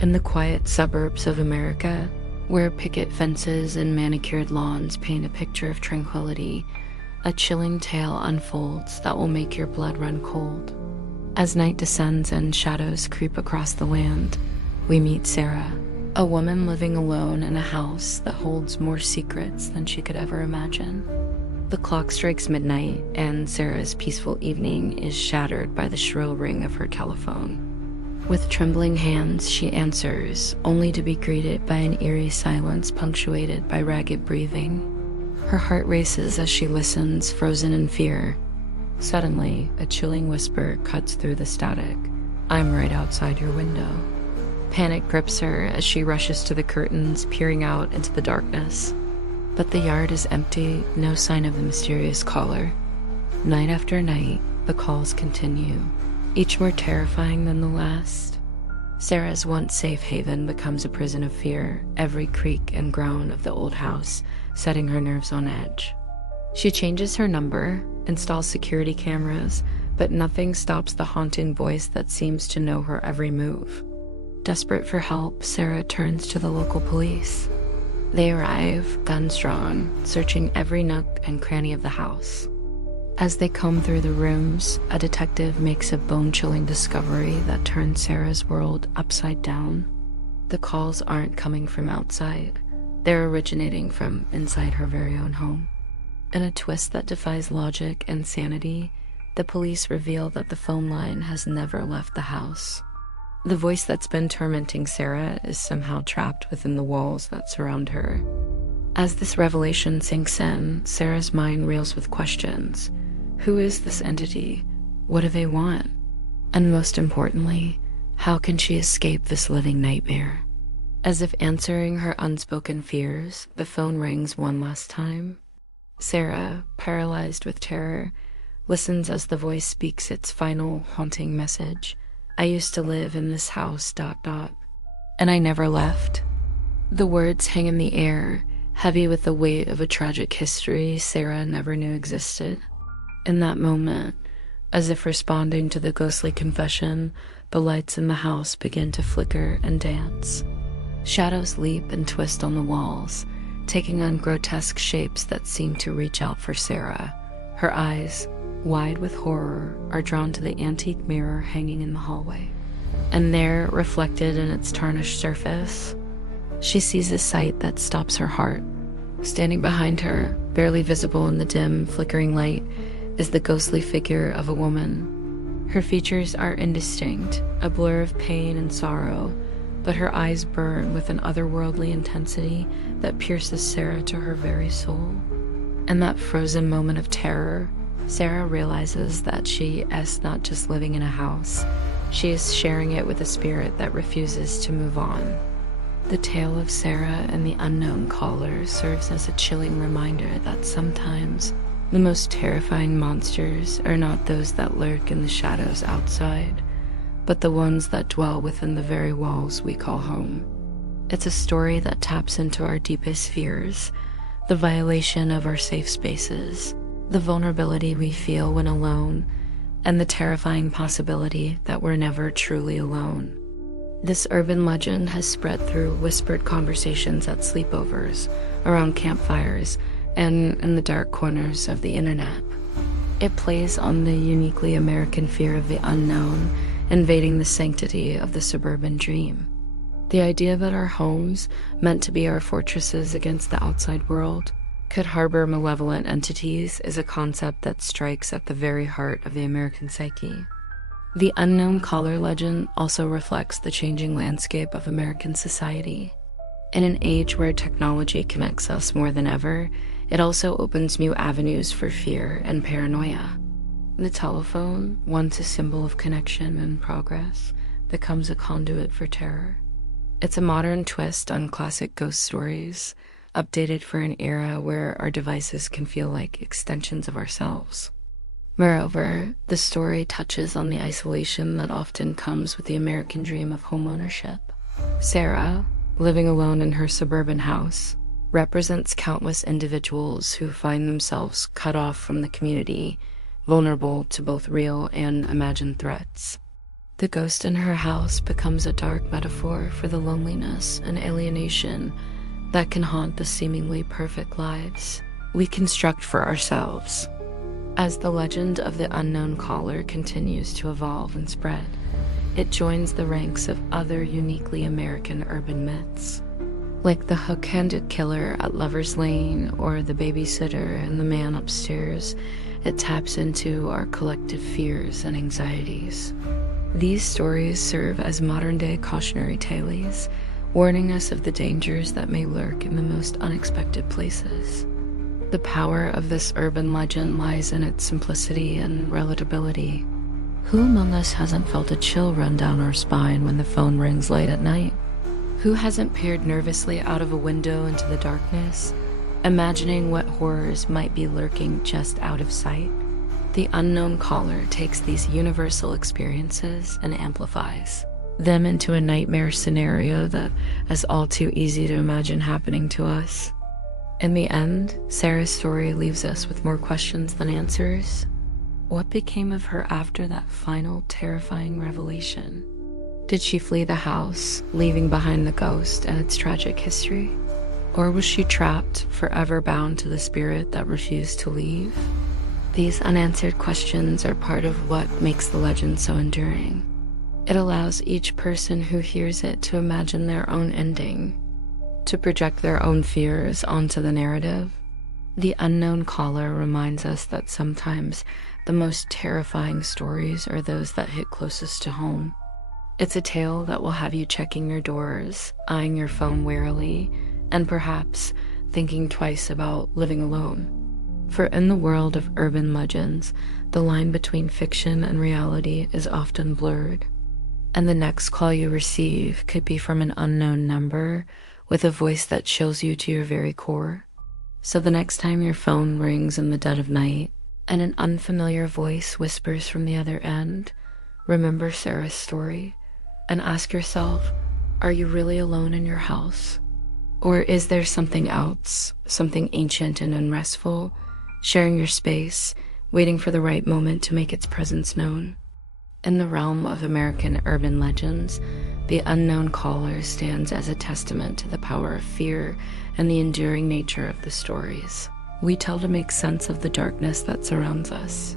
In the quiet suburbs of America, where picket fences and manicured lawns paint a picture of tranquility, a chilling tale unfolds that will make your blood run cold. As night descends and shadows creep across the land, we meet Sarah, a woman living alone in a house that holds more secrets than she could ever imagine. The clock strikes midnight, and Sarah's peaceful evening is shattered by the shrill ring of her telephone. With trembling hands, she answers, only to be greeted by an eerie silence punctuated by ragged breathing. Her heart races as she listens, frozen in fear. Suddenly, a chilling whisper cuts through the static. "I'm right outside your window." Panic grips her as she rushes to the curtains, peering out into the darkness. But the yard is empty, no sign of the mysterious caller. Night after night, the calls continue, each more terrifying than the last. Sarah's once safe haven becomes a prison of fear, every creak and groan of the old house setting her nerves on edge. She changes her number, installs security cameras, but nothing stops the haunting voice that seems to know her every move. Desperate for help, Sarah turns to the local police. They arrive, guns drawn, searching every nook and cranny of the house. As they comb through the rooms, a detective makes a bone-chilling discovery that turns Sarah's world upside down. The calls aren't coming from outside. They're originating from inside her very own home. In a twist that defies logic and sanity, the police reveal that the phone line has never left the house. The voice that's been tormenting Sarah is somehow trapped within the walls that surround her. As this revelation sinks in, Sarah's mind reels with questions. Who is this entity? What do they want? And most importantly, how can she escape this living nightmare? As if answering her unspoken fears, the phone rings one last time. Sarah, paralyzed with terror, listens as the voice speaks its final haunting message. "I used to live in this house, ... and I never left." The words hang in the air, heavy with the weight of a tragic history Sarah never knew existed. In that moment, as if responding to the ghostly confession, the lights in the house begin to flicker and dance. Shadows leap and twist on the walls, taking on grotesque shapes that seem to reach out for Sarah. Her eyes, wide with horror, are drawn to the antique mirror hanging in the hallway. And there, reflected in its tarnished surface, she sees a sight that stops her heart. Standing behind her, barely visible in the dim, flickering light, is the ghostly figure of a woman. Her features are indistinct, a blur of pain and sorrow, but her eyes burn with an otherworldly intensity that pierces Sarah to her very soul. In that frozen moment of terror, Sarah realizes that she is not just living in a house, she is sharing it with a spirit that refuses to move on. The tale of Sarah and the unknown caller serves as a chilling reminder that sometimes the most terrifying monsters are not those that lurk in the shadows outside, but the ones that dwell within the very walls we call home. It's a story that taps into our deepest fears, the violation of our safe spaces, the vulnerability we feel when alone, and the terrifying possibility that we're never truly alone. This urban legend has spread through whispered conversations at sleepovers, around campfires, and in the dark corners of the internet. It plays on the uniquely American fear of the unknown, invading the sanctity of the suburban dream. The idea that our homes, meant to be our fortresses against the outside world, could harbor malevolent entities is a concept that strikes at the very heart of the American psyche. The unknown caller legend also reflects the changing landscape of American society. In an age where technology connects us more than ever, it also opens new avenues for fear and paranoia. The telephone, once a symbol of connection and progress, becomes a conduit for terror. It's a modern twist on classic ghost stories, updated for an era where our devices can feel like extensions of ourselves. Moreover, the story touches on the isolation that often comes with the American dream of homeownership. Sarah, living alone in her suburban house, represents countless individuals who find themselves cut off from the community, vulnerable to both real and imagined threats. The ghost in her house becomes a dark metaphor for the loneliness and alienation that can haunt the seemingly perfect lives we construct for ourselves. As the legend of the unknown caller continues to evolve and spread, it joins the ranks of other uniquely American urban myths, like the hook-handed killer at Lover's Lane or the babysitter and the man upstairs. It taps into our collective fears and anxieties. These stories serve as modern-day cautionary tales, warning us of the dangers that may lurk in the most unexpected places. The power of this urban legend lies in its simplicity and relatability. Who among us hasn't felt a chill run down our spine when the phone rings late at night? Who hasn't peered nervously out of a window into the darkness, imagining what horrors might be lurking just out of sight? The unknown caller takes these universal experiences and amplifies them into a nightmare scenario that is all too easy to imagine happening to us. In the end, Sarah's story leaves us with more questions than answers. What became of her after that final terrifying revelation? Did she flee the house, leaving behind the ghost and its tragic history? Or was she trapped, forever bound to the spirit that refused to leave? These unanswered questions are part of what makes the legend so enduring. It allows each person who hears it to imagine their own ending, to project their own fears onto the narrative. The unknown caller reminds us that sometimes the most terrifying stories are those that hit closest to home. It's a tale that will have you checking your doors, eyeing your phone warily, and perhaps thinking twice about living alone. For in the world of urban legends, the line between fiction and reality is often blurred, and the next call you receive could be from an unknown number with a voice that chills you to your very core. So the next time your phone rings in the dead of night and an unfamiliar voice whispers from the other end, remember Sarah's story and ask yourself, are you really alone in your house? Or is there something else, something ancient and unrestful, sharing your space, waiting for the right moment to make its presence known? In the realm of American urban legends, the unknown caller stands as a testament to the power of fear and the enduring nature of the stories we tell to make sense of the darkness that surrounds us.